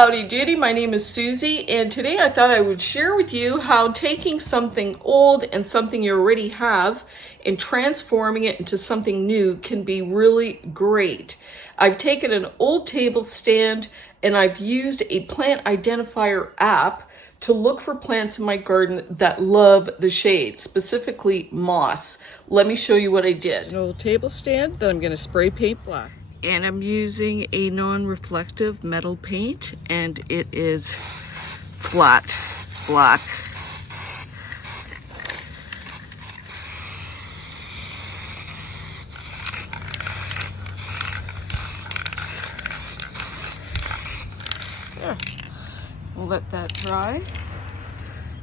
Howdy doody, my name is Susie, and today I thought I would share with you how taking something old and something you already have and transforming it into something new can be really great. I've taken an old table stand and I've used a plant identifier app to look for plants in my garden that love the shade, specifically moss. Let me show you what I did. An old table stand that I'm going to spray paint black. And I'm using a non-reflective metal paint, and it is flat black. There. We'll let that dry.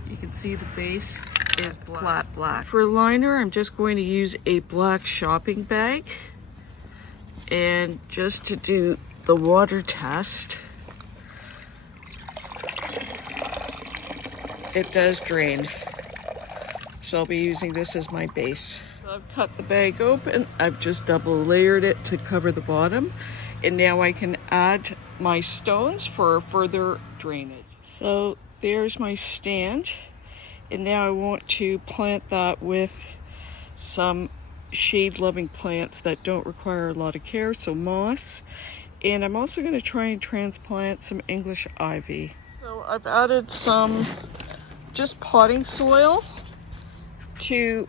You can see the base is flat black. For liner, I'm just going to use a black shopping bag. And just to do the water test, it does drain. So I'll be using this as my base. So I've cut the bag open. I've just double layered it to cover the bottom. And now I can add my stones for further drainage. So there's my stand. And now I want to plant that with some shade-loving plants that don't require a lot of care, so moss. And I'm also going to try and transplant some English ivy. So I've added some just potting soil to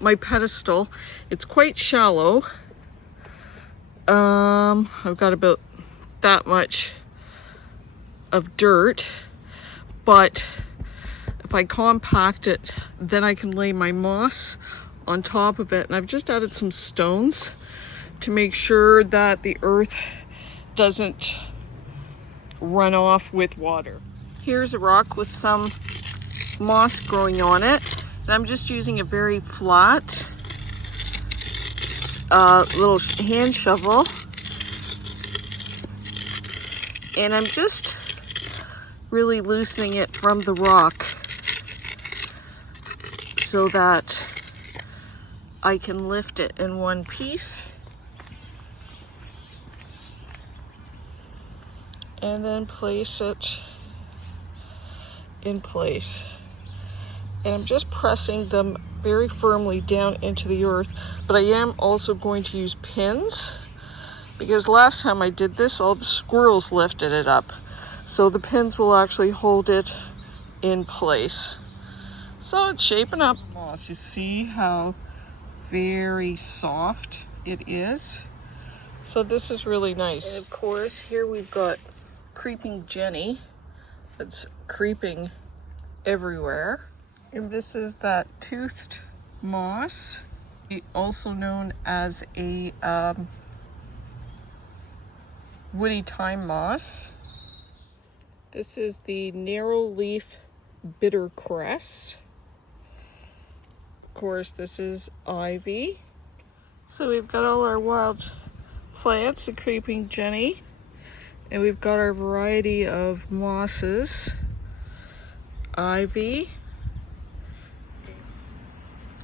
my pedestal. It's quite shallow. I've got about that much of dirt, but if I compact it, then I can lay my moss on top of it. And I've just added some stones to make sure that the earth doesn't run off with water. Here's a rock with some moss growing on it. And I'm just using a very flat little hand shovel. And I'm just really loosening it from the rock so that I can lift it in one piece and then place it in place. And I'm just pressing them very firmly down into the earth, but I am also going to use pins because last time I did this, all the squirrels lifted it up. So the pins will actually hold it in place. So it's shaping up. Moss, you see how very soft it is. So this is really nice. And of course, here we've got creeping Jenny that's creeping everywhere. And this is that toothed moss, also known as a woody thyme moss. This is the narrow leaf bitter cress. Of course, this is ivy. So we've got all our wild plants, the creeping Jenny, and we've got our variety of mosses, ivy.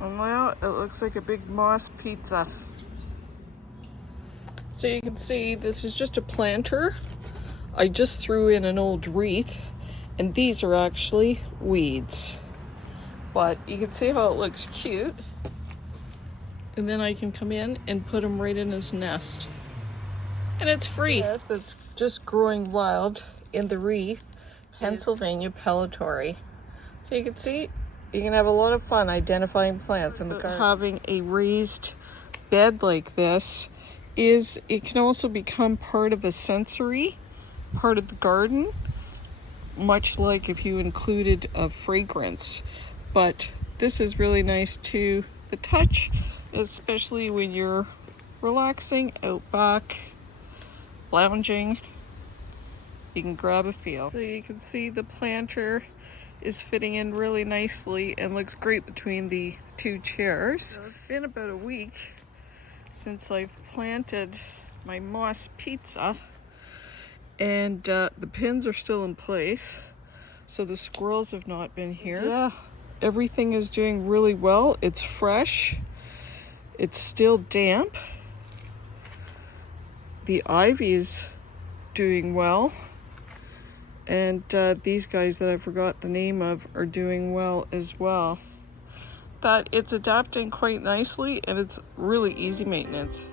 And now it looks like a big moss pizza. So you can see this is just a planter. I just threw in an old wreath, and these are actually weeds. But you can see how it looks cute. And then I can come in and put him right in his nest. And it's free. Yes, that's just growing wild in the wreath, Pennsylvania pellitory. So you can see, you can have a lot of fun identifying plants in the garden. Having a raised bed like this is, it can also become part of a sensory part of the garden, much like if you included a fragrance. But this is really nice to the touch, especially when you're relaxing out back, lounging. You can grab a feel. So you can see the planter is fitting in really nicely and looks great between the two chairs. So it's been about a week since I've planted my moss pizza, and the pins are still in place, so the squirrels have not been here. Yeah, everything is doing really well. It's fresh. It's still damp. The ivy is doing well. And these guys that I forgot the name of are doing well as well. That it's adapting quite nicely, and it's really easy maintenance.